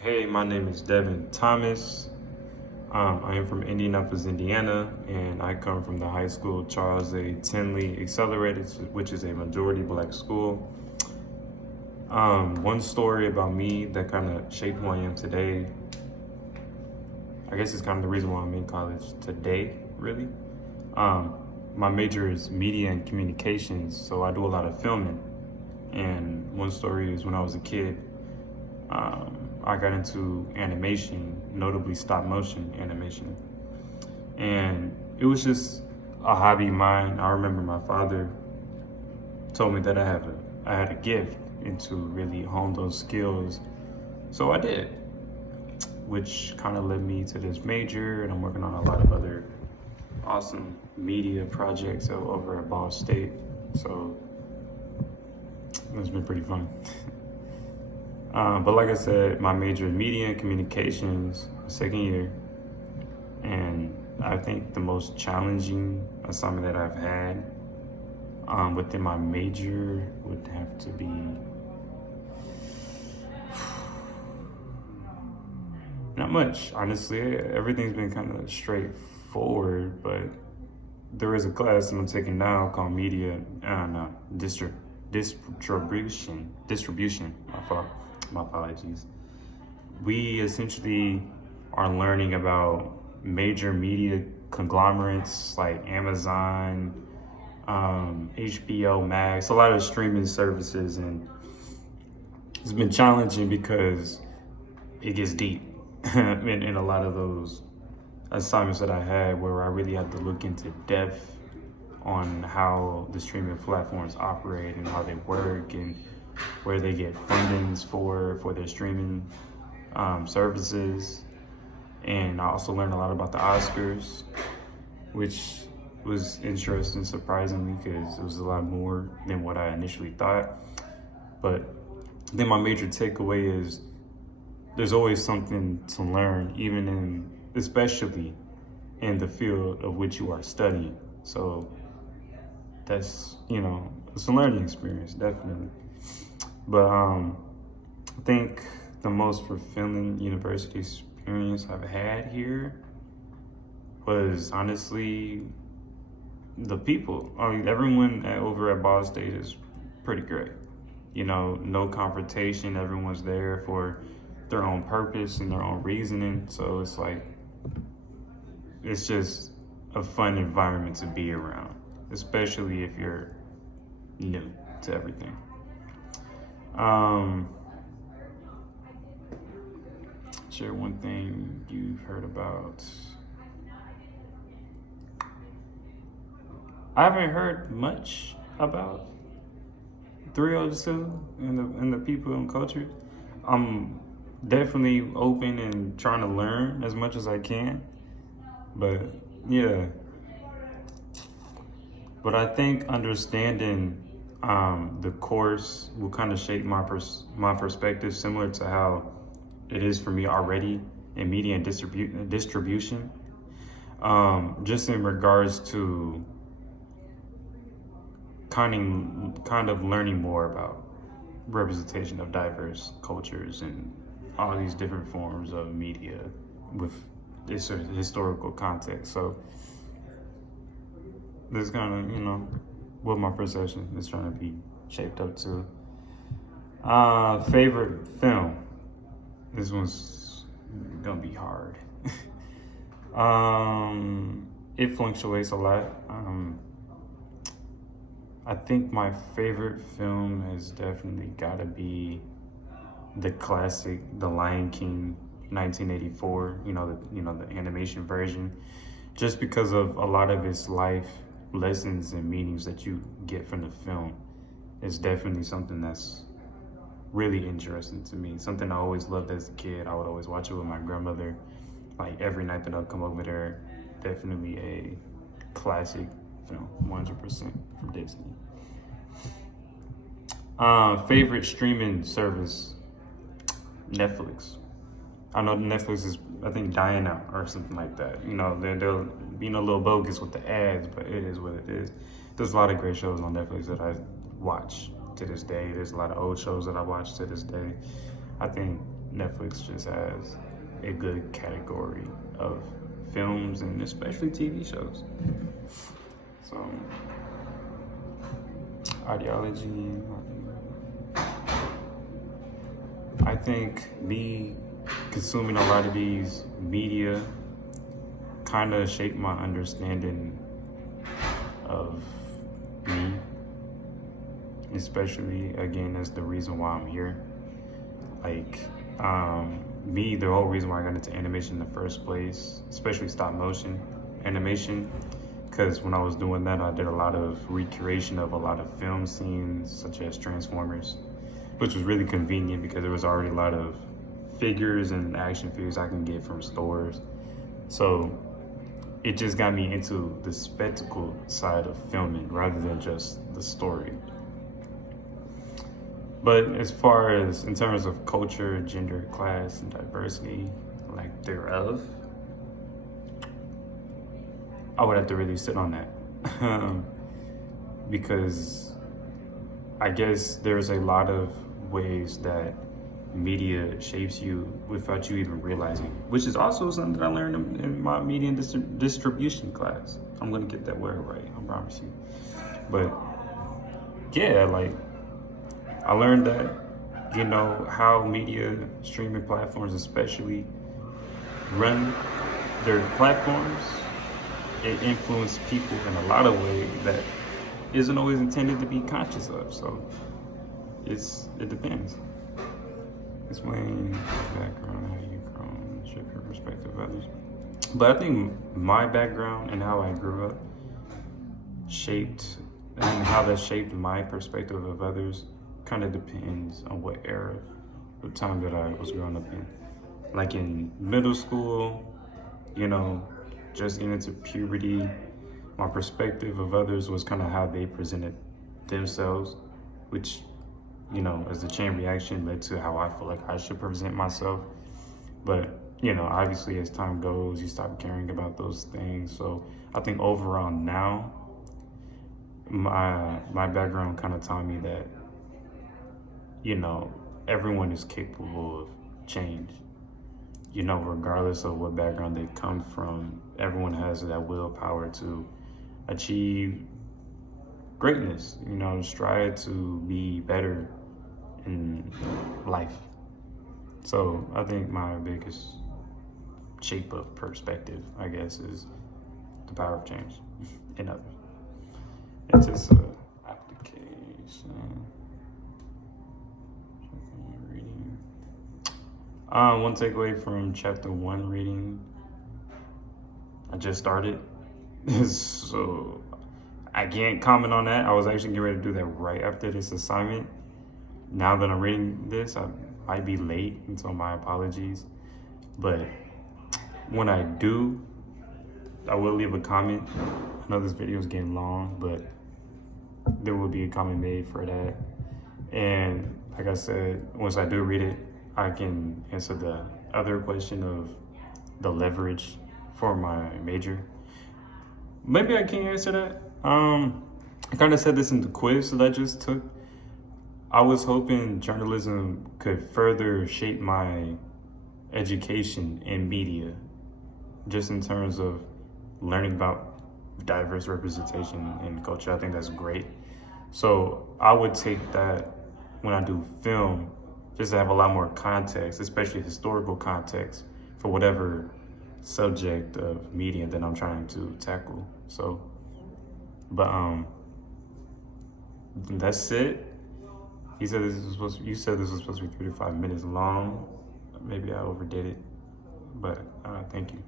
Hey, my name is Devin Thomas. I am from Indianapolis, Indiana, and I come from the high school Charles A. Tinley Accelerated, which is a majority black school. One story about me that kind of shaped who I am today, I guess it's kind of the reason why I'm in college today, really. Um, my major is media and communications, so I do a lot of filming. And one story is when I was a kid, I got into animation, notably stop motion animation. And it was just a hobby of mine. I remember my father told me that I had a gift and to really hone those skills. So I did, which kind of led me to this major, and I'm working on a lot of other awesome media projects over at Ball State. So it's been pretty fun. But like I said, my major is media and communications, second year. And I think the most challenging assignment that I've had within my major would have to be not much, honestly. Everything's been kind of straightforward, but there is a class that I'm taking now called media and distribution. My fault. My apologies. We essentially are learning about major media conglomerates like Amazon, HBO Max, a lot of streaming services, and it's been challenging because it gets deep in a lot of those assignments that I had where I really had to look into depth on how the streaming platforms operate and how they work and where they get fundings for their streaming services. And I also learned a lot about the Oscars, which was interesting, surprisingly, because it was a lot more than what I initially thought. But then my major takeaway is there's always something to learn, especially in the field of which you are studying. So that's, it's a learning experience, definitely. But I think the most fulfilling university experience I've had here was honestly the people. I mean, everyone over at Ball State is pretty great. No confrontation. Everyone's there for their own purpose and their own reasoning. So it's just a fun environment to be around, especially if you're new to everything. Share one thing you've heard about. I haven't heard much about 302 and the people and culture. I'm definitely open and trying to learn as much as I can. But yeah. But I think understanding the course will kind of shape my perspective, similar to how it is for me already in media and distribution. Just in regards to kind of learning more about representation of diverse cultures and all these different forms of media with this historical context. So this kind of, what my perception is trying to be shaped up to. Favorite film. This one's gonna be hard. It fluctuates a lot. I think my favorite film has definitely gotta be the classic, The Lion King, 1984. The animation version, just because of a lot of its life lessons and meanings that you get from the film. It's definitely something that's really interesting to me. Something I always loved as a kid. I would always watch it with my grandmother, like every night that I'd come over there. Definitely a classic film, 100% from Disney. Favorite streaming service, Netflix. I know Netflix is, I think, dying out or something like that. They're being a little bogus with the ads, but it is what it is. There's a lot of great shows on Netflix that I watch to this day. There's a lot of old shows that I watch to this day. I think Netflix just has a good category of films and especially TV shows. So, ideology, I think me consuming a lot of these media kind of shaped my understanding of me, especially, again, that's the reason why I'm here. Like, me, the whole reason why I got into animation in the first place, especially stop motion animation, because when I was doing that, I did a lot of recreation of a lot of film scenes, such as Transformers, which was really convenient because there was already a lot of figures and action figures I can get from stores. So it just got me into the spectacle side of filming rather than just the story. But as far as in terms of culture, gender, class, and diversity, like thereof, I would have to really sit on that. Because I guess there's a lot of ways that media shapes you without you even realizing, which is also something that I learned in my media and distribution class. I'm gonna get that word right, I promise you. But yeah, like I learned that, you know, how media streaming platforms especially run their platforms, it influences people in a lot of ways that isn't always intended to be conscious of. So it depends. Explain background, how you grown, shape your perspective of others. But I think my background and how I grew up shaped, and how that shaped my perspective of others kind of depends on what era of time that I was growing up in. Like in middle school, you know, just getting into puberty, my perspective of others was kind of how they presented themselves, which, you know, as the chain reaction led to how I feel like I should present myself. But, you know, obviously as time goes, you stop caring about those things. So I think overall now, my background kind of taught me that, you know, everyone is capable of change. You know, regardless of what background they come from, everyone has that willpower to achieve greatness, you know, strive to be better in life. So I think my biggest shape of perspective, I guess, is the power of change in others. It's just an application. Reading. One takeaway from chapter 1 reading. I just started, so I can't comment on that. I was actually getting ready to do that right after this assignment. Now that I'm reading this, I might be late, and so my apologies. But when I do, I will leave a comment. I know this video is getting long, but there will be a comment made for that. And like I said, once I do read it, I can answer the other question of the leverage for my major. Maybe I can answer that. I kind of said this in the quiz that I just took. I was hoping journalism could further shape my education in media, just in terms of learning about diverse representation in culture. I think that's great. So I would take that when I do film, just to have a lot more context, especially historical context, for whatever subject of media that I'm trying to tackle. So, but that's it. You said this was supposed to be 35 minutes long. Maybe I overdid it, but thank you.